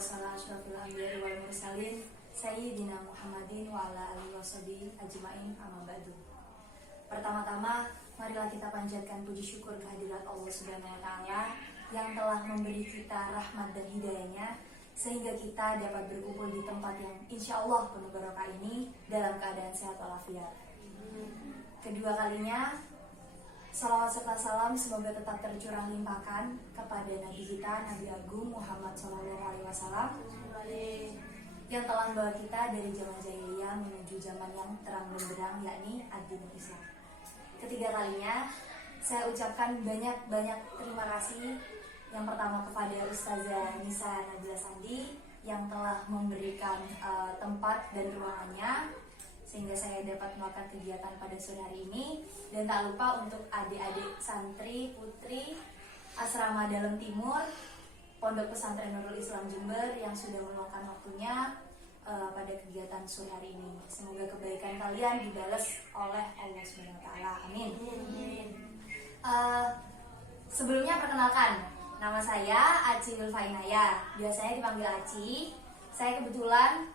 wassalam asyrafil anbiya'i wal mursalin sayyidina Muhammadin wa ala alihi washabihi ajmain amma ba'du. Pertama-tama, marilah kita panjatkan puji syukur kehadirat Allah Subhanahu wa taala yang telah memberi kita rahmat dan hidayahnya sehingga kita dapat berkumpul di tempat yang insya Allah penuh barokah ini dalam keadaan sehat walafiat. Kedua kalinya, salawat serta salam semoga tetap tercurah limpahkan kepada Nabi kita, Nabi Agung Muhammad SAW yang telah membawa kita dari zaman jahiliyah menuju zaman yang terang benderang, yakni ad-dinul Islam. Ketiga kalinya, saya ucapkan banyak-banyak terima kasih. Yang pertama kepada Ustazah Nisa Nabila Sandi yang telah memberikan tempat dan ruangannya sehingga saya dapat melakukan kegiatan pada sore hari ini. Dan tak lupa untuk adik-adik santri putri Asrama Dalam Timur Pondok Pesantren Nurul Islam Jember yang sudah meluangkan waktunya pada kegiatan sore hari ini. Semoga kebaikan kalian dibalas oleh Allah Subhanahu wa taala. Amin. Sebelumnya perkenalkan, nama saya Aci Nulfainaya, biasanya dipanggil Aci. Saya kebetulan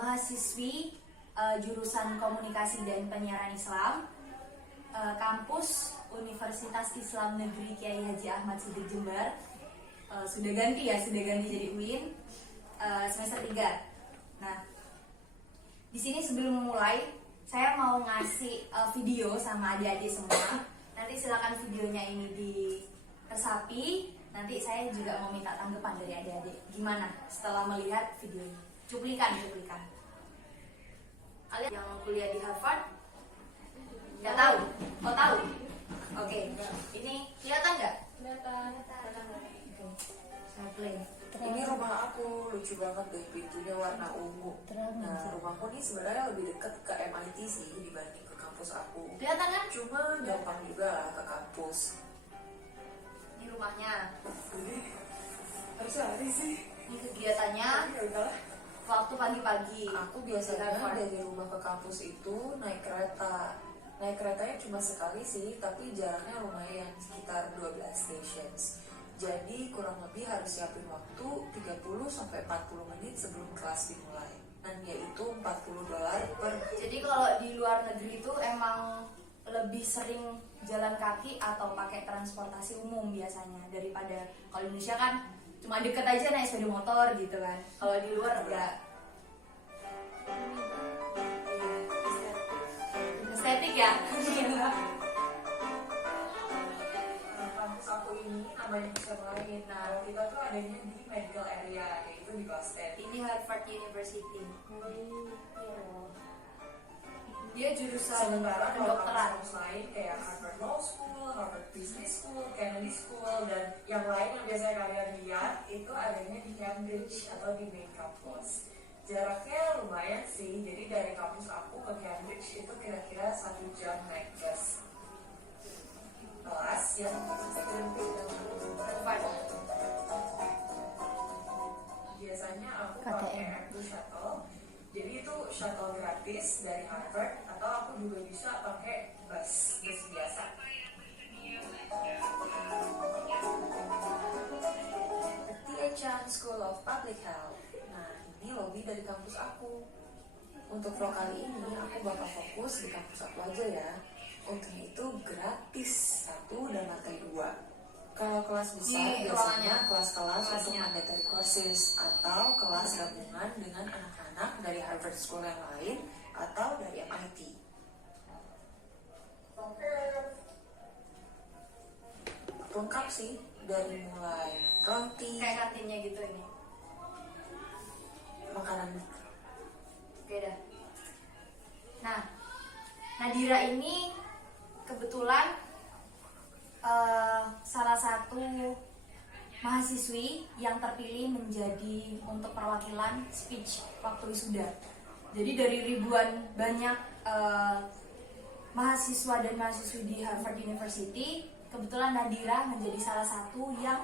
mahasiswi jurusan Komunikasi dan Penyiaran Islam, kampus Universitas Islam Negeri Kiai Haji Ahmad Siddiq Jember. Sudah ganti jadi UIN, semester 3. Nah, di sini sebelum memulai, saya mau ngasih video sama adik-adik semua. Nanti silakan videonya ini diresapi. Nanti saya juga mau minta tanggapan dari adik-adik. Gimana setelah melihat video ini? Cuplikan. Kalian yang kuliah di Harvard? Nggak tahu? Oh tahu? Oke. Ini kelihatan nggak? Kelihatan. Oke. Saya play. Ini rumah aku, lucu banget deh, pintunya warna ungu. Nah, rumahku ini sebenarnya lebih dekat ke MIT sih dibanding ke kampus aku. Kelihatan kan? Cuma gampang juga lah ke kampus. Ini rumahnya. Ini harusnya hari sih. Ini kegiatannya waktu pagi-pagi. Aku biasanya dari rumah ke kampus itu naik kereta. Naik keretanya cuma sekali sih, tapi jaraknya lumayan, sekitar 12 stations. Jadi kurang lebih harus siapin waktu 30-40 menit sebelum kelas dimulai. Dan yaitu $40 per. Jadi kalau di luar negeri itu emang lebih sering jalan kaki atau pakai transportasi umum biasanya, daripada kalau Indonesia kan cuma deket aja naik sepeda motor gitu kan. Kalau di luar enggak. Estetik ya. Kampus aku ini namanya bisa lain. Nah, kita tuh adanya di medical area, yaitu di Boston. Ini Harvard University. Dia jurusan Sementara kalau kedokteran. kampus lain kayak Harvard Law School, Harvard Business School, Kennedy School, dan yang lain yang biasanya kalian lihat itu adanya di Cambridge atau di main campus. Jaraknya lumayan sih, jadi dari kampus aku ke Cambridge itu kira-kira 1 jam naik bus. Kelas yang biasanya aku pakai Blue Shuttle. Jadi itu shuttle gratis dari Harvard, atau aku juga bisa pakai bus biasa. The T.A. Chan School of Public Health. Nah, ini lobby dari kampus aku. Untuk vlog kali ini aku bakal fokus di kampus aku aja ya. Untungnya itu gratis 1 dan lantai 2. Kalau kelas besar biasanya kelas-kelas untuk mandatory courses atau kelas gabungan dengan anak-anak dari Harvard School yang lain atau dari MIT. Lengkap sih, dari mulai roti, Kayak kantinnya gitu ini. makanan. Oke dah. Nah, Nadira ini kebetulan salah satu mahasiswi yang terpilih menjadi untuk perwakilan speech waktu wisuda. Jadi dari ribuan banyak mahasiswa dan mahasiswi di Harvard University, kebetulan Nadira menjadi salah satu yang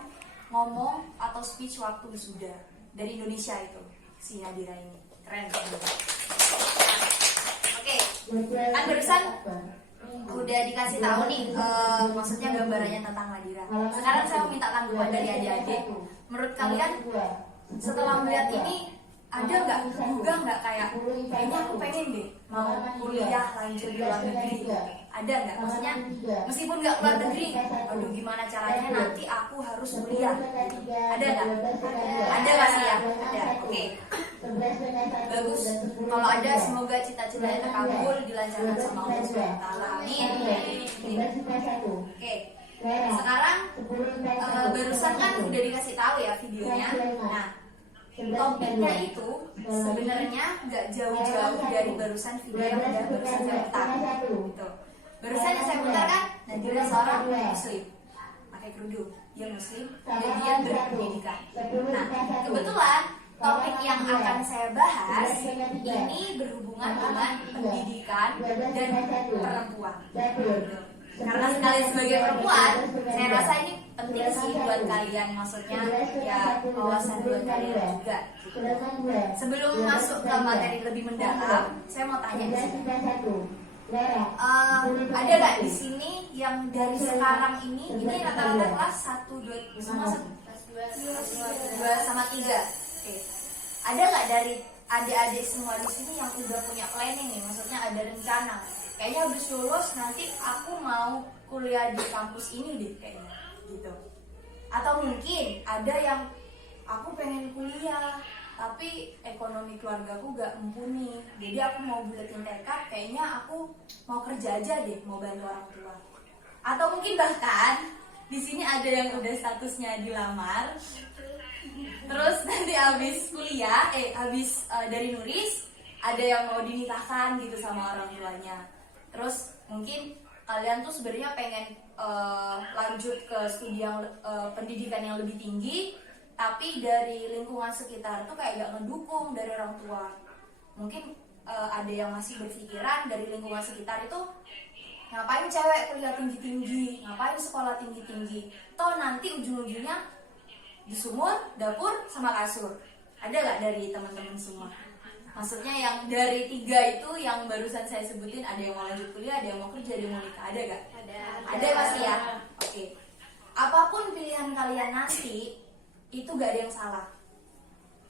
ngomong atau speech waktu wisuda dari Indonesia itu, si Nadira ini. Keren. Oke, kan barusan udah dikasih tahu nih, maksudnya gambarannya tentang Nadira. Sekarang saya mau minta tanggapan dari adik-adik. Menurut kalian setelah melihat ini ada nggak tergugah nggak kayak kayaknya aku pengen deh mau kuliah lanjut di luar negeri, ada nggak? Maksudnya meskipun nggak keluar negeri, aduh gimana caranya nanti aku harus kuliah gitu. Ada nggak? Ada pasti ya, ada. Oke, bagus. Kalau ada semoga cita-citanya terkabul, dilancarkan sama Allah Subhanahu wa Ta'ala. Amin. Oke, sekarang barusan kan udah dikasih tahu ya videonya. Nah, topiknya itu sebenarnya nggak jauh-jauh dari barusan video yang udah barusan saya putar gitu. Barusan yang saya putar kan, nah dia seorang muslim pakai kerudung, dia muslim dan dia berpendidikan. Nah, kebetulan topik yang akan saya bahas ini berhubungan dengan pendidikan dan perempuan. Karena sekali sebagai perempuan, saya rasa ini penting sih buat kalian, maksudnya ya wawasan buat kalian juga. Sebelum masuk ke materi lebih mendalam, saya mau tanya di sini. Ada nggak di sini yang dari sekarang ini rata-rata kelas 1, 2, semua 2 sama 3? Oke. Ada nggak dari adik-adik semua di sini yang udah punya planning nih, maksudnya ada rencana? Kayaknya habis lulus nanti aku mau kuliah di kampus ini deh kayaknya gitu. Atau mungkin ada yang aku pengen kuliah tapi ekonomi keluargaku gak mumpuni, jadi aku mau buletin tekad, kayaknya aku mau kerja aja deh, mau bantu orang tua. Atau mungkin bahkan di sini ada yang udah statusnya dilamar, terus nanti habis kuliah, habis dari Nuris, ada yang mau dinikahkan gitu sama orang tuanya. Terus mungkin kalian tuh sebenarnya pengen lanjut ke studi yang pendidikan yang lebih tinggi, tapi dari lingkungan sekitar tuh kayak gak ngedukung dari orang tua. Mungkin ada yang masih berpikiran dari lingkungan sekitar itu, ngapain cewek kuliah tinggi-tinggi, ngapain sekolah tinggi-tinggi, toh nanti ujung-ujungnya di sumur, dapur, sama kasur. Ada gak dari teman-teman semua? Maksudnya yang dari 3 itu yang barusan saya sebutin, ada yang mau lanjut kuliah, ada yang mau kerja, ada yang mau nikah, ada gak? Ada pasti ya? Oke. Apapun pilihan kalian nanti, itu gak ada yang salah.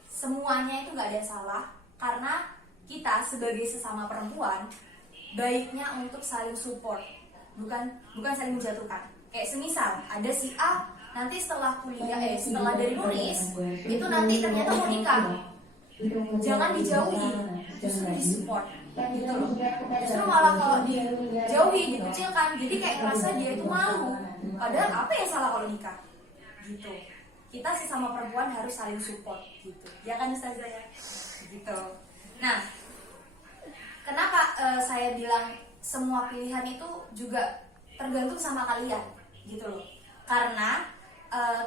Semuanya itu gak ada yang salah, karena kita sebagai sesama perempuan, baiknya untuk saling support, bukan saling menjatuhkan. Kayak semisal, ada si A, nanti setelah kuliah, setelah dari Nuris, itu nanti ternyata mau nikah. Jangan dijauhi, justru disupport gitu loh. Justru malah kalau dijauhi, dikucilkan, jadi kayak ngerasa dia itu malu. Padahal apa yang salah kalau nikah? Gitu. Kita sesama perempuan harus saling support gitu. Ya kan Ustazah ya? Gitu. Nah, kenapa saya bilang semua pilihan itu juga tergantung sama kalian gitu loh. Karena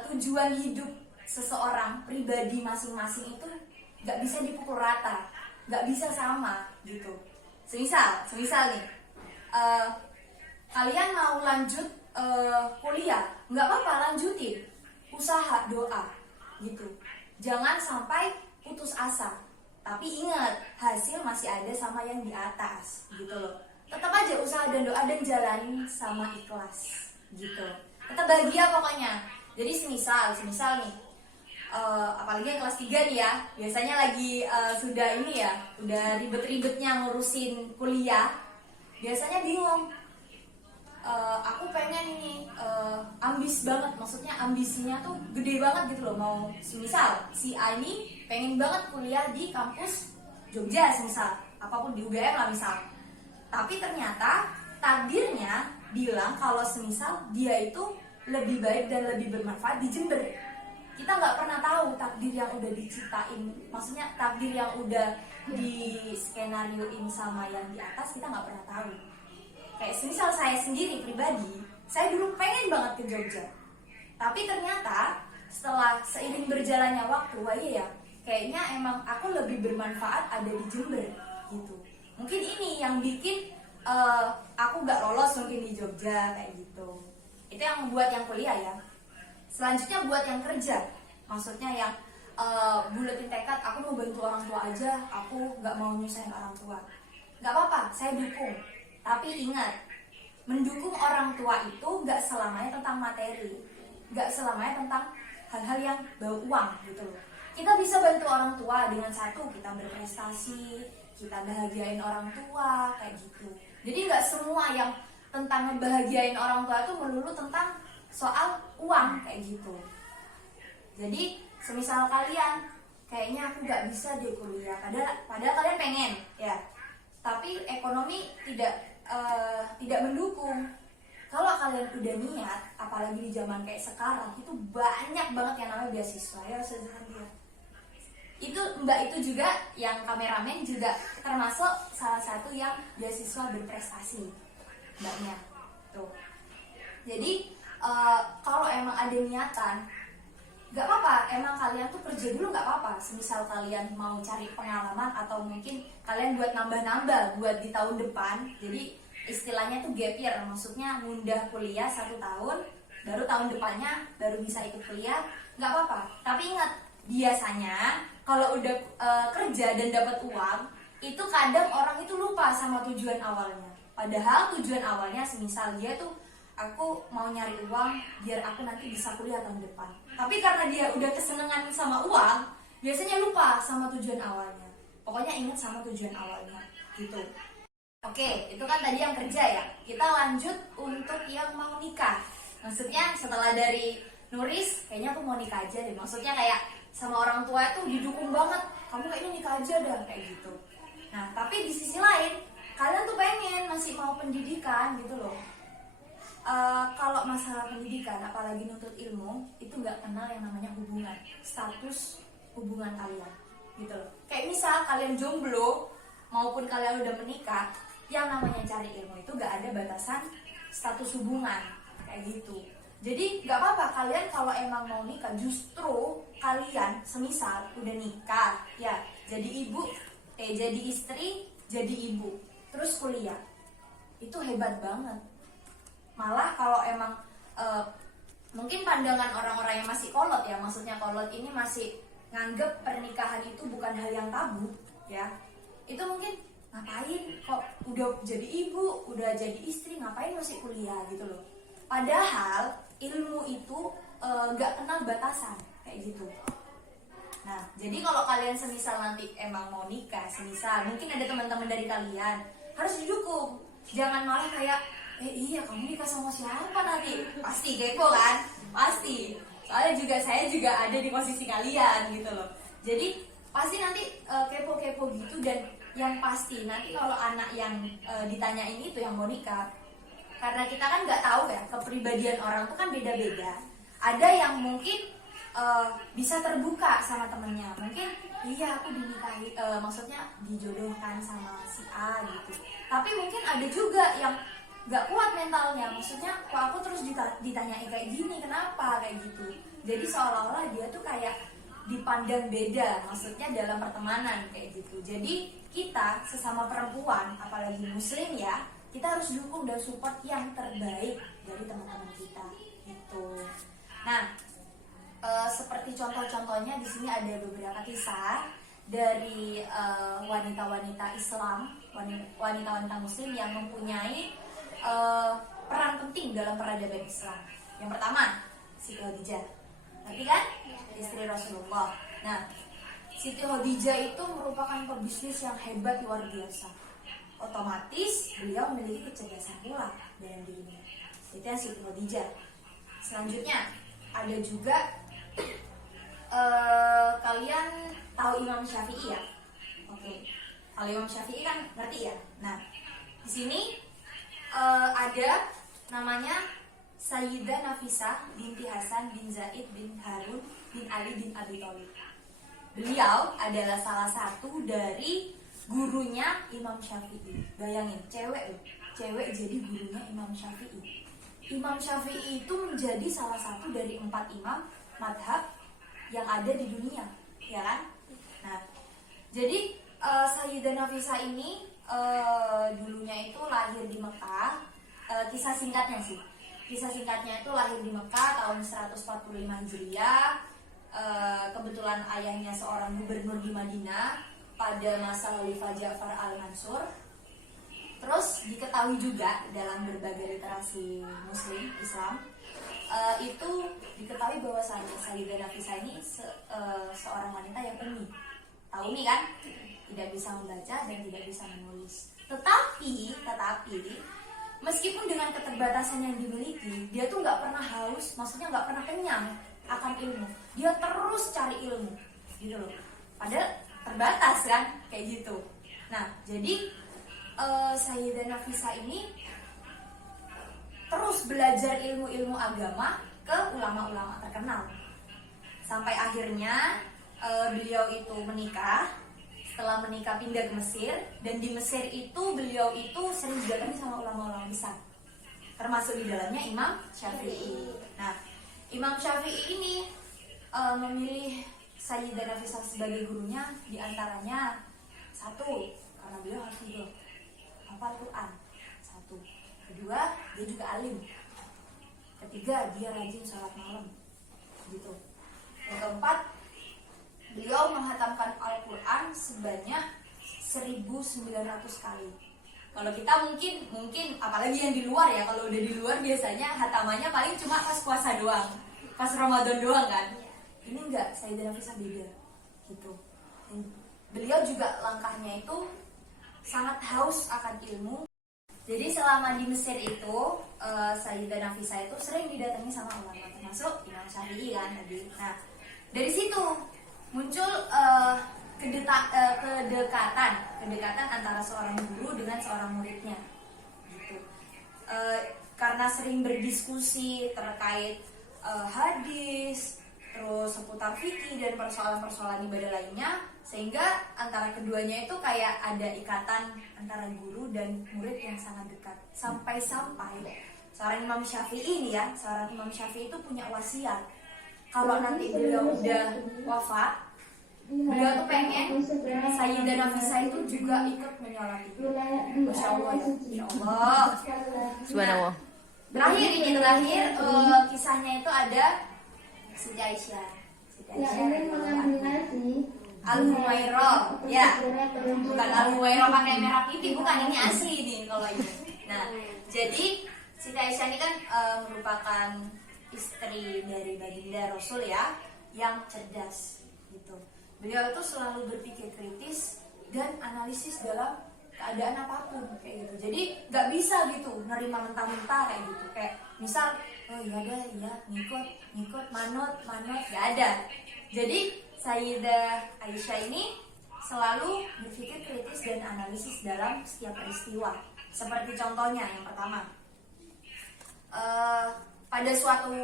tujuan hidup seseorang pribadi masing-masing itu gak bisa dipukul rata, gak bisa sama gitu. Semisal nih, kalian mau lanjut kuliah, gak apa-apa, lanjutin, usaha, doa gitu. Jangan sampai putus asa. Tapi ingat, hasil masih ada sama yang di atas gitu loh. Tetap aja usaha dan doa dan jalanin sama ikhlas gitu. Tetap bahagia pokoknya. Jadi semisal nih, apalagi yang kelas 3 nih ya, biasanya lagi sudah ini ya, udah ribet-ribetnya ngurusin kuliah, biasanya bingung. Aku pengen ini ambis banget, maksudnya ambisinya tuh gede banget gitu loh. Mau semisal si A ini pengen banget kuliah di kampus Jogja semisal, apapun di UGM lah misal. Tapi ternyata takdirnya bilang kalau semisal dia itu lebih baik dan lebih bermanfaat di Jember. Kita nggak pernah tahu takdir yang udah diciptain, maksudnya takdir yang udah di skenarioin sama yang di atas, kita nggak pernah tahu. Kayak semisal saya sendiri pribadi, saya dulu pengen banget ke Jogja, tapi ternyata setelah seiring berjalannya waktu, wah iya ya, kayaknya emang aku lebih bermanfaat ada di Jember gitu. Mungkin ini yang bikin aku nggak lolos mungkin di Jogja kayak gitu. Itu yang membuat yang kuliah ya. Selanjutnya buat yang kerja, maksudnya yang buletin tekad, aku mau bantu orang tua aja, aku nggak mau nyusahin orang tua. Nggak apa-apa, saya dukung. Tapi ingat, mendukung orang tua itu nggak selamanya tentang materi, nggak selamanya tentang hal-hal yang bau uang gitu loh. kita bisa bantu orang tua dengan satu, kita berprestasi, kita bahagiain orang tua kayak gitu. Jadi nggak semua yang tentang ngebahagiain orang tua itu melulu tentang soal uang kayak gitu. Jadi semisal kalian kayaknya aku nggak bisa deh kuliah, padahal kalian pengen ya, tapi ekonomi tidak mendukung. Kalau kalian udah niat, apalagi di zaman kayak sekarang, itu banyak banget yang namanya beasiswa ya, dia. Itu mbak itu juga yang kameramen juga termasuk salah satu yang beasiswa berprestasi mbaknya tuh. Jadi kalau emang ada niatan, nggak apa-apa, emang kalian tuh kerja dulu nggak apa-apa. Semisal kalian mau cari pengalaman atau mungkin kalian buat nambah-nambah buat di tahun depan. Jadi istilahnya tuh gap year, maksudnya ngundah kuliah 1 tahun, baru tahun depannya baru bisa ikut kuliah, nggak apa-apa. Tapi ingat, biasanya kalau udah kerja dan dapat uang, itu kadang orang itu lupa sama tujuan awalnya. Padahal tujuan awalnya semisal dia tuh, aku mau nyari uang biar aku nanti bisa kuliah tahun depan. Tapi karena dia udah kesenangan sama uang, biasanya lupa sama tujuan awalnya. Pokoknya ingat sama tujuan awalnya gitu. Oke, itu kan tadi yang kerja ya. Kita lanjut untuk yang mau nikah. Maksudnya setelah dari Nuris, kayaknya aku mau nikah aja deh. Maksudnya kayak sama orang tua itu didukung banget. Kamu kayaknya nikah aja dah, kayak gitu. Nah, tapi di sisi lain, kalian tuh pengen masih mau pendidikan gitu loh. Kalau masalah pendidikan, apalagi nuntut ilmu, itu nggak kenal yang namanya hubungan, status hubungan kalian gitu loh. Kayak misal kalian jomblo maupun kalian udah menikah, yang namanya cari ilmu itu gak ada batasan status hubungan kayak gitu. Jadi gak apa-apa kalian kalau emang mau nikah, justru kalian semisal udah nikah ya, jadi ibu, jadi istri, jadi ibu, terus kuliah, itu hebat banget. Malah kalau emang mungkin pandangan orang-orang yang masih kolot ya, maksudnya kolot ini masih nganggep pernikahan itu bukan hal yang tabu ya, itu mungkin ngapain kok udah jadi ibu, udah jadi istri, ngapain masih kuliah gitu loh. Padahal ilmu itu gak kenal batasan kayak gitu. Nah, jadi kalau kalian semisal nanti emang mau nikah, semisal mungkin ada teman-teman dari kalian, harus didukung. Jangan malah kayak, iya kamu nikah sama siapa nanti? Pasti kepo kan? Pasti. Soalnya saya juga ada di posisi kalian gitu loh. Jadi pasti nanti kepo-kepo gitu. Dan yang pasti nanti kalau anak yang ditanyain itu yang mau nikah, karena kita kan nggak tahu ya, kepribadian orang tuh kan beda-beda. Ada yang mungkin bisa terbuka sama temennya, mungkin iya aku dinikahi, maksudnya dijodohkan sama si A gitu. Tapi mungkin ada juga yang nggak kuat mentalnya, maksudnya kok aku terus ditanyain kayak gini, kenapa kayak gitu. Jadi seolah-olah dia tuh kayak dipandang beda, maksudnya dalam pertemanan kayak gitu. Jadi kita sesama perempuan, apalagi muslim ya, kita harus dukung dan support yang terbaik dari teman-teman kita gitu. Nah, seperti contoh-contohnya di sini ada beberapa kisah dari wanita-wanita Islam, wanita-wanita muslim yang mempunyai peran penting dalam peradaban Islam. Yang pertama, Siti Khadijah, ngerti kan? Istri Rasulullah. Nah, Siti Khadijah itu merupakan pebisnis yang hebat luar biasa. Otomatis beliau memiliki kecerdasan pula dalam dirinya. Itu yang Siti Khadijah. Selanjutnya ada juga kalian tahu Imam Syafi'i ya? Oke. Kalau Imam Syafi'i kan ngerti ya? Nah, di sini ada namanya Sayyidah Nafisah binti Hasan bin Zaid bin Harun bin Ali bin Abi Thalib. Beliau adalah salah satu dari gurunya Imam Syafi'i. Bayangin, cewek jadi gurunya Imam Syafi'i. Imam Syafi'i itu menjadi salah satu dari 4 imam madhab yang ada di dunia, ya kan? Nah, jadi Sayyidah Nafisah ini dulunya itu lahir di Mekah. Kisah singkatnya itu lahir di Mekah tahun 145 Hijriah. Kebetulan ayahnya seorang gubernur di Madinah pada masa Khalifah Ja'far al-Mansur. Terus diketahui juga dalam berbagai literasi Muslim Islam, itu diketahui bahwasannya Sayyidah Nafisah ini seorang wanita yang umi. Tahu umi kan? Tidak bisa membaca dan tidak bisa menulis. Tetapi meskipun dengan keterbatasan yang dimiliki, dia tuh nggak pernah haus, maksudnya nggak pernah kenyang akan ilmu. Dia terus cari ilmu, gitu loh. Padahal terbatas kan, kayak gitu. Nah, jadi Sayyidah Nafisah ini terus belajar ilmu-ilmu agama ke ulama-ulama terkenal. Sampai akhirnya beliau itu menikah. Setelah menikah pindah ke Mesir, dan di Mesir itu beliau itu sering didatangi sama ulama-ulama besar, termasuk di dalamnya Imam Syafi'i. Nah, Imam Syafi'i ini memilih Sayyidah Nafisah sebagai gurunya diantaranya satu, karena beliau hafidh, hafal Quran. Satu, kedua, dia juga alim. Ketiga, dia rajin sholat malam, gitu. Yang keempat, beliau menghatamkan Al-Quran sebanyak 1900 kali. Kalau kita mungkin apalagi yang di luar ya, kalau udah di luar biasanya hatamannya paling cuma pas puasa doang, pas Ramadan doang kan. Ini enggak, Sayyidah Nafisah beda gitu. Dan beliau juga langkahnya itu sangat haus akan ilmu. Jadi selama di Mesir itu Sayyidah Nafisah itu sering didatangi sama ulama, termasuk Imam Syafi'i kan tadi. Nah, dari situ muncul kedekatan antara seorang guru dengan seorang muridnya, gitu. Karena sering berdiskusi terkait hadis, terus seputar fikih dan persoalan-persoalan ibadah lainnya, sehingga antara keduanya itu kayak ada ikatan antara guru dan murid yang sangat dekat. Sampai-sampai seorang Imam Syafi'i itu punya wasiat. Kalau nanti beliau udah wafat, beliau tuh pengen Sayyidah Nafisah itu juga ikut menyolati. Masya Allah ya, Masya Allah. Subhanallah. Terakhir kisahnya itu ada Siti Aisyah. Al-Humairah, ya, bukan Al-Humairah pakai merah putih, bukan, ini asli nih kalau ini. Nah, jadi Siti Aisyah ini kan merupakan istri dari baginda Rasul ya, yang cerdas gitu. Beliau itu selalu berpikir kritis dan analisis dalam keadaan apapun kayak gitu. Jadi nggak bisa gitu nerima mentah-mentah kayak gitu. Kayak misal, oh iya deh, iya ngikut manut nggak ada. Jadi Sayyidah Aisyah ini selalu berpikir kritis dan analisis dalam setiap peristiwa. Seperti contohnya yang pertama, pada suatu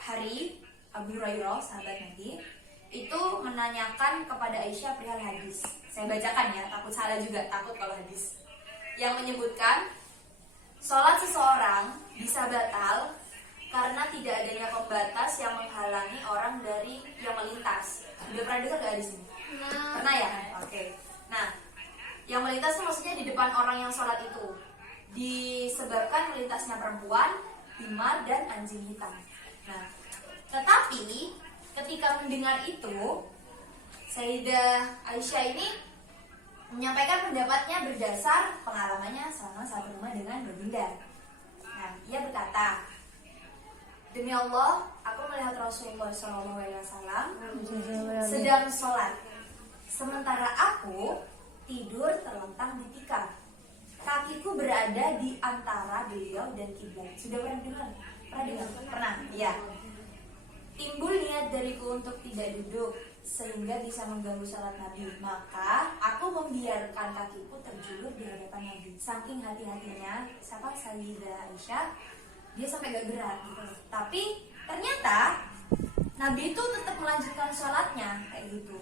hari Abu Hurairah, sahabat Nabi, itu menanyakan kepada Aisyah perihal hadis. Saya bacakan ya, takut salah juga, takut kalau hadis. Yang menyebutkan, sholat seseorang bisa batal karena tidak adanya pembatas yang menghalangi orang dari yang melintas. Udah pernah dengar gak hadis ini? Pernah ya? Oke. Nah, yang melintas itu maksudnya di depan orang yang sholat itu, disebabkan melintasnya perempuan, himar, dan anjing hitam. Nah, tetapi ketika mendengar itu, Sayyidah Aisyah ini menyampaikan pendapatnya berdasar pengalamannya selama satu rumah dengan baginda. Nah, ia berkata, demi Allah, aku melihat Rasulullah SAW sedang sholat, sementara aku tidur terlentang di tikar. Kakiku berada di antara beliau dan kiblat. Sudah pernah dengar? Pernah? Iya. Timbul niat dariku untuk tidak duduk sehingga bisa mengganggu salat Nabi. Maka aku membiarkan kakiku terjulur di hadapan Nabi. Saking hati-hatinya, Sayyidah Aisyah, dia sampai gak gerak gitu. Tapi ternyata Nabi itu tetap melanjutkan sholatnya kayak gitu.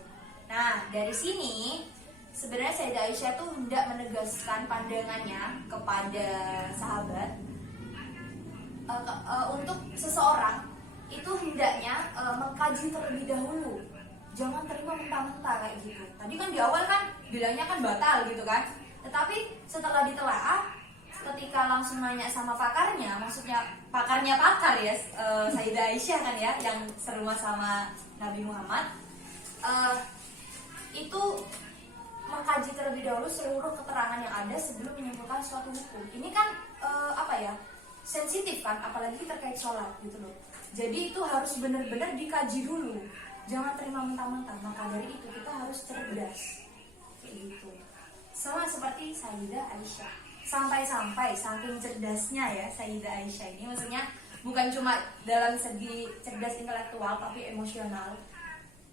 Nah, dari sini sebenarnya Sayyidah Aisyah tuh hendak menegaskan pandangannya kepada sahabat untuk seseorang itu hendaknya mengkaji terlebih dahulu, jangan terima mentah-mentah kayak gitu. Tadi kan di awal kan bilangnya kan batal gitu kan, tetapi setelah ditelaah, ketika langsung nanya sama pakarnya, maksudnya pakarnya pakar ya, Sayyidah Aisyah kan ya, yang serumah sama Nabi Muhammad, itu mengkaji terlebih dahulu seluruh keterangan yang ada sebelum menyimpulkan suatu hukum. Ini kan sensitif kan, apalagi terkait sholat gitu loh. Jadi itu harus benar-benar dikaji dulu, jangan terima mentah-mentah. Maka dari itu kita harus cerdas, kayak gitu. Sama seperti Sayyidah Aisyah. Sampai-sampai saking cerdasnya ya Sayyidah Aisyah ini, maksudnya bukan cuma dalam segi cerdas intelektual tapi emosional,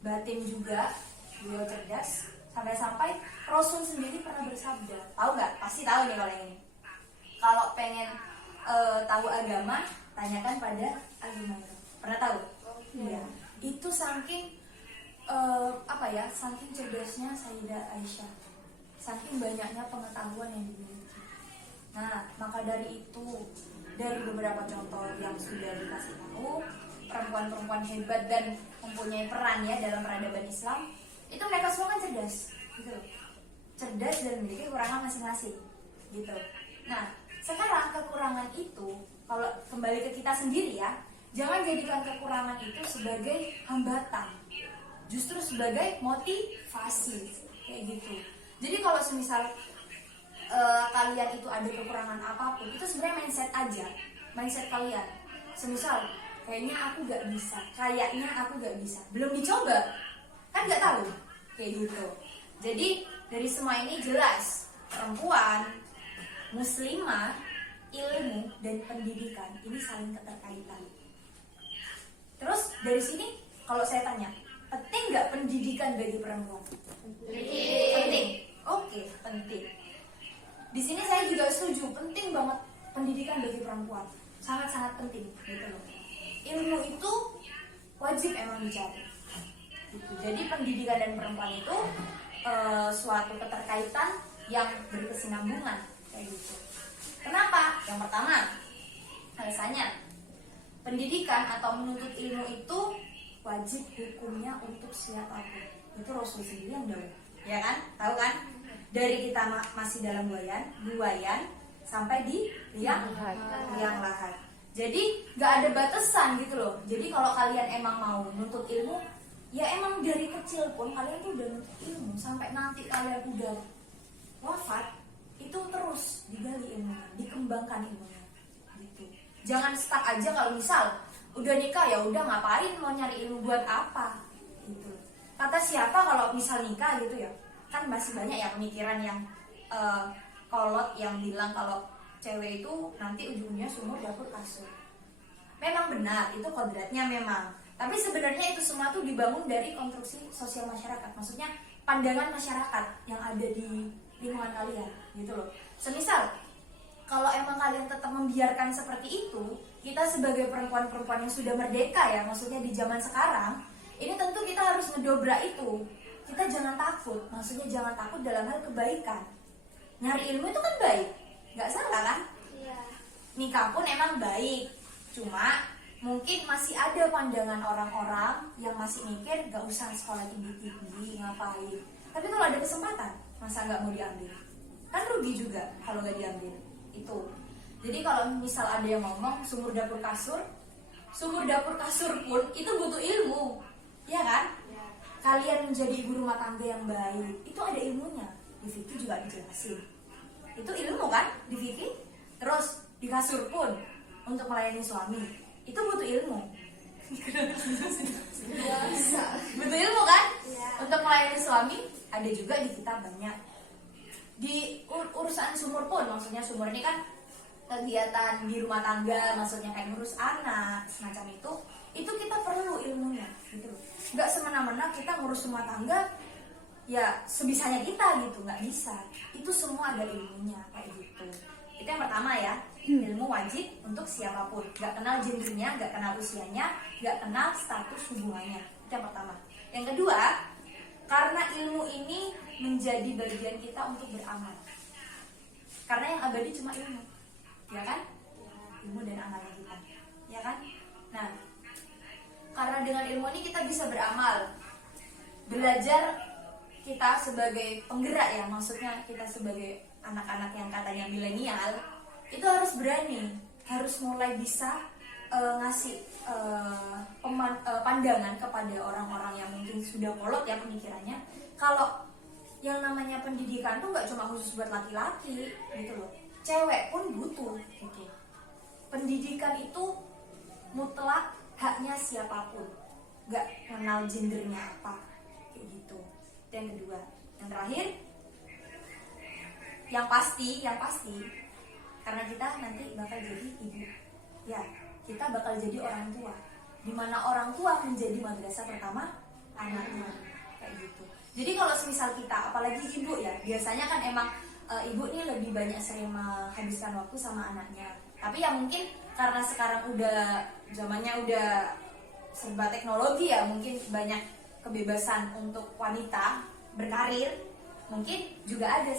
batin juga beliau cerdas. Sampai-sampai Rasul sendiri pernah bersabda, tahu nggak? Pasti tahu nih kalau yang ini. Kalau pengen tahu agama, tanyakan pada Al-Humairah. Pernah tahu? Iya. Itu saking saking cerdasnya Sayyidah Aisyah, saking banyaknya pengetahuan yang dimiliki. Nah, maka dari itu, dari beberapa contoh yang sudah dikasih tahu, perempuan-perempuan hebat dan mempunyai peran ya dalam peradaban Islam, itu mereka semua kan cerdas, gitu loh. Cerdas dan memiliki kekurangan masing-masing, gitu. Nah, sekarang kekurangan itu, kalau kembali ke kita sendiri ya, jangan jadikan kekurangan itu sebagai hambatan, justru sebagai motivasi, kayak gitu. Jadi kalau semisal kalian itu ada kekurangan apapun, itu sebenarnya mindset aja, mindset kalian. Semisal kayaknya aku gak bisa, belum dicoba, kan gak tahu, kayak gitu. Jadi dari semua ini jelas, perempuan, muslimah, ilmu dan pendidikan ini saling keterkaitan. Terus dari sini kalau saya tanya, penting nggak pendidikan bagi perempuan? Penting. Oke, penting. Di sini saya juga setuju, penting banget pendidikan bagi perempuan, sangat-sangat penting, gitu loh. Ilmu itu wajib emang dicari. Gitu. Jadi pendidikan dan perempuan itu suatu keterkaitan yang berkesinambungan, kayak gitu. Kenapa? Yang pertama, alasannya pendidikan atau menuntut ilmu itu wajib hukumnya untuk siapapun. Itu Rasul sendiri yang dahulu, ya kan? Tahu kan? Dari kita masih dalam buayan sampai di liang lahat. Jadi nggak ada batasan gitu loh. Jadi kalau kalian emang mau nuntut ilmu, ya emang dari kecil pun kalian tuh udah nuntut ilmu sampai nanti kalian udah wafat, itu terus digali ilmunya, dikembangkan ilmunya, gitu. Jangan stuck aja kalau misal udah nikah ya udah ngapain mau nyari ilmu buat apa, gitu. Kata siapa kalau misal nikah gitu ya, kan masih banyak ya pemikiran yang kolot yang bilang kalau cewek itu nanti ujungnya sumur dapur kasur. Memang benar, itu kodratnya memang. Tapi sebenarnya itu semua tuh dibangun dari konstruksi sosial masyarakat. Maksudnya pandangan masyarakat yang ada di lingkungan kalian, gitu loh. Semisal kalau emang kalian tetap membiarkan seperti itu, kita sebagai perempuan-perempuan yang sudah merdeka ya, maksudnya di zaman sekarang, ini tentu kita harus ngedobrak itu. Kita jangan takut, maksudnya jangan takut dalam hal kebaikan. Nyari ilmu itu kan baik, nggak salah kan? Iya. Nikah pun emang baik, cuma mungkin masih ada pandangan orang-orang yang masih mikir gak usah sekolah tinggi-tinggi, ngapain. Tapi kalau ada kesempatan, masa nggak mau diambil? Kan rugi juga kalau nggak diambil. Itu. Jadi kalau misal ada yang ngomong sumur dapur kasur pun itu butuh ilmu, ya kan? Ya. Kalian menjadi ibu rumah tangga yang baik, itu ada ilmunya. Di fikih juga dijelasin. Itu ilmu kan di fikih. Terus di kasur pun untuk melayani suami, itu butuh ilmu. Butuh ilmu kan? Ya. Untuk melayani suami ada juga di kitab banyak. Di urusan sumur pun, maksudnya sumur ini kan kegiatan di rumah tangga, maksudnya kayak ngurus anak semacam itu kita perlu ilmunya, gitu. Nggak semena-mena kita ngurus rumah tangga ya sebisanya kita gitu, nggak bisa. Itu semua ada ilmunya kayak gitu. Itu yang pertama ya, ilmu wajib untuk siapapun, nggak kenal gendernya, nggak kenal usianya, nggak kenal status hubungannya. Itu yang pertama. Yang kedua, karena ilmu ini menjadi bagian kita untuk beramal. Karena yang abadi cuma ilmu, ya kan? Ilmu dan amalnya kita, ya kan? Nah, karena dengan ilmu ini kita bisa beramal, belajar. Kita sebagai penggerak ya, maksudnya kita sebagai anak-anak yang katanya milenial, itu harus berani, harus mulai bisa ngasih pandangan kepada orang-orang yang mungkin sudah kolot ya pemikirannya, kalau yang namanya pendidikan tuh nggak cuma khusus buat laki-laki gitu loh, cewek pun butuh gitu. Pendidikan itu mutlak haknya siapapun, nggak kenal gendernya apa, kayak gitu. Dan kedua, yang terakhir, yang pasti, karena kita nanti bakal jadi ibu, ya kita bakal jadi orang tua, dimana orang tua menjadi madrasah pertama anaknya, kayak gitu. Jadi kalau semisal kita, apalagi ibu ya, biasanya kan emang ibu nih lebih banyak sering menghabiskan waktu sama anaknya. Tapi ya mungkin karena sekarang udah zamannya udah serba teknologi ya, mungkin banyak kebebasan untuk wanita berkarir. Mungkin juga ada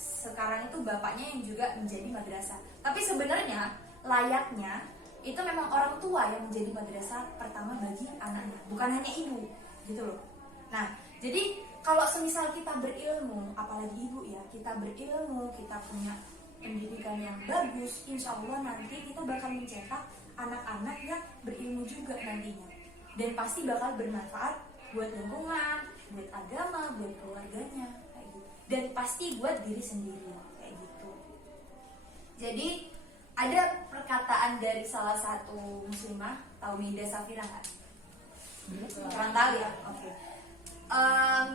sekarang itu bapaknya yang juga menjadi madrasah. Tapi sebenarnya layaknya itu memang orang tua yang menjadi madrasah pertama bagi anaknya, bukan hanya ibu, gitu loh. Nah, jadi kalau semisal kita berilmu, apalagi ibu ya, kita berilmu, kita punya pendidikan yang bagus, insya Allah nanti kita bakal mencetak anak-anak yang berilmu juga nantinya. Dan pasti bakal bermanfaat buat lingkungan, buat agama, buat keluarganya, kayak gitu. Dan pasti buat diri sendiri, kayak gitu. Jadi ada perkataan dari salah satu muslimah, tahu Maida Safira nggak? Kurang tahu ya? Oke.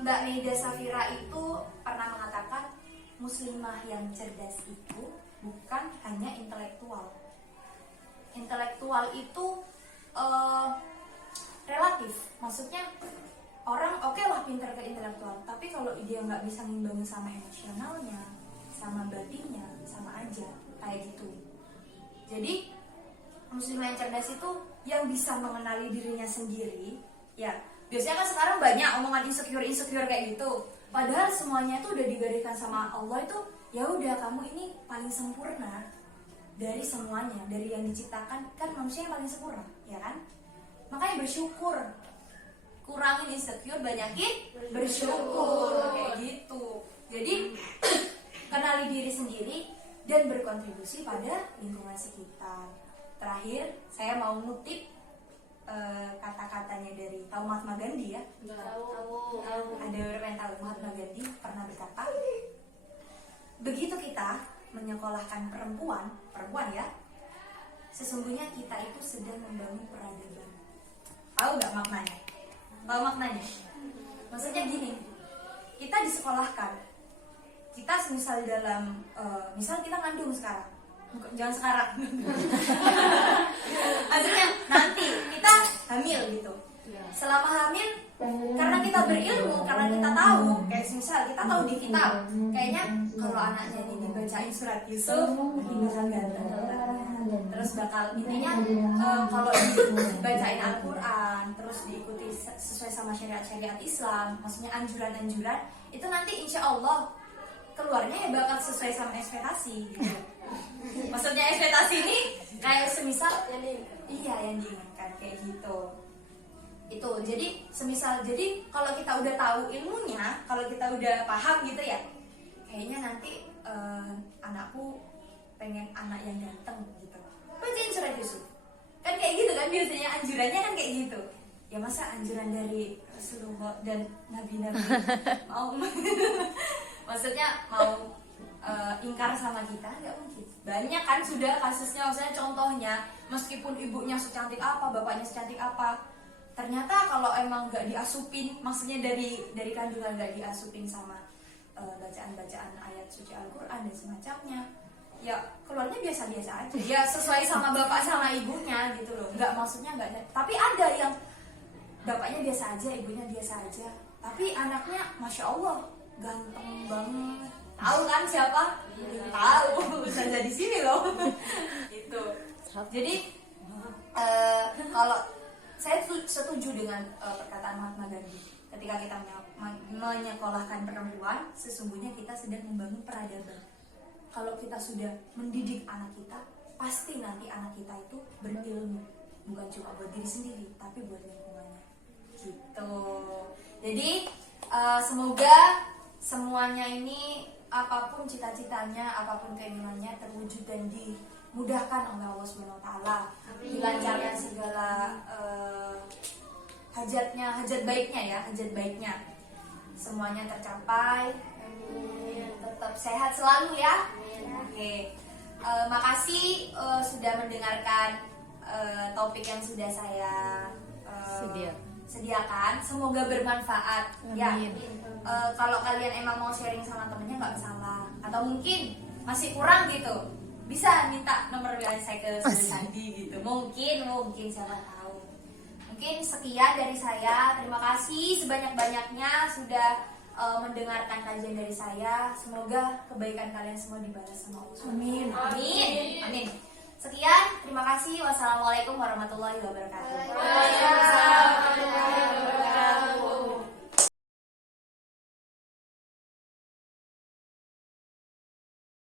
Mbak Maida Safira itu pernah mengatakan muslimah yang cerdas itu bukan hanya intelektual. Intelektual itu relatif, maksudnya orang oke lah pintar ke intelektual, tapi kalau dia nggak bisa ngimbangi sama emosionalnya, sama batinnya, sama aja, kayak gitu. Jadi muslimah yang cerdas itu yang bisa mengenali dirinya sendiri, ya. Biasanya kan sekarang banyak omongan insecure kayak gitu. Padahal semuanya itu udah digariskan sama Allah itu, ya udah kamu ini paling sempurna dari semuanya, dari yang diciptakan kan manusia yang paling sempurna, ya kan? Makanya bersyukur, kurangin insecure, banyakin bersyukur, kayak gitu. Jadi kenali diri sendiri dan berkontribusi pada lingkungan sekitar. Terakhir, saya mau ngutip kata-katanya dari, tahu Mahatma Gandhi ya? Tahu. Ada beberapa yang tahu. Mahatma Gandhi pernah berkata, begitu kita menyekolahkan perempuan ya, sesungguhnya kita itu sedang membangun peradaban. Tahu nggak maknanya? Tahu maknanya? Maksudnya gini, kita disekolahkan, kita misal dalam, misal kita ngandung sekarang, jangan sekarang, maksudnya nanti kita hamil gitu. Selama hamil, karena kita berilmu, karena kita tahu, kayak misal kita tahu di kitab, kayaknya kalau anaknya ini dibacain surat Yusuf, ini bakal ganteng. Terus bakal intinya kalau dibacain Al-Quran, terus diikuti sesuai sama syariat Islam, maksudnya anjuran-anjuran, itu nanti insya Allah keluarnya ya bakal sesuai sama ekspektasi gitu. Maksudnya ekspektasi ini kayak semisal yang diinginkan kayak gitu. Itu jadi semisal, jadi kalau kita udah tahu ilmunya, kalau kita udah paham gitu ya, kayaknya nanti anakku pengen anak yang ganteng gitu, bacain surat Yusuf kan, kayak gitu kan biasanya anjurannya kan kayak gitu ya. Masa anjuran dari Rasulullah dan nabi-nabi mau maksudnya mau ingkar sama kita? Nggak mungkin. Banyak kan sudah kasusnya, maksudnya contohnya, meskipun ibunya secantik apa, bapaknya secantik apa, ternyata kalau emang nggak diasupin, maksudnya dari kandungan nggak diasupin sama bacaan-bacaan ayat suci Al-Quran dan semacamnya, ya keluarnya biasa-biasa aja, ya sesuai sama bapak sama ibunya gitu loh. Nggak, maksudnya nggak, tapi ada yang bapaknya biasa aja, ibunya biasa aja, tapi anaknya masya Allah ganteng banget. Tahu kan siapa? Tahu, saya di sini loh. Itu. Jadi kalau saya setuju dengan perkataan Mahatma Gandhi, ketika kita menyekolahkan perempuan, sesungguhnya kita sedang membangun peradaban. Kalau kita sudah mendidik anak kita, pasti nanti anak kita itu berilmu, bukan cuma buat diri sendiri, tapi buat lingkungannya. Gitu. Jadi semoga semuanya ini, apapun cita-citanya, apapun keinginannya, terwujud dan dimudahkan oleh Allah Subhanahu wa taala. Dilancarkan segala hajat baiknya. Semuanya tercapai. Tetap sehat selalu ya. Oke. Makasih sudah mendengarkan topik yang sudah saya Sediakan. sediakan. Semoga bermanfaat. Ya, Amin. kalau kalian emang mau sharing sama temennya nggak masalah. Atau mungkin masih kurang gitu, bisa minta nomor WA saya ke Suster Sandi gitu. Mungkin siapa tahu. Mungkin sekian dari saya. Terima kasih sebanyak-banyaknya sudah mendengarkan kajian dari saya. Semoga kebaikan kalian semua dibalas sama Allah. Amin. Amin. Sekian, terima kasih. Wassalamualaikum warahmatullahi wabarakatuh. Waalaikumsalam.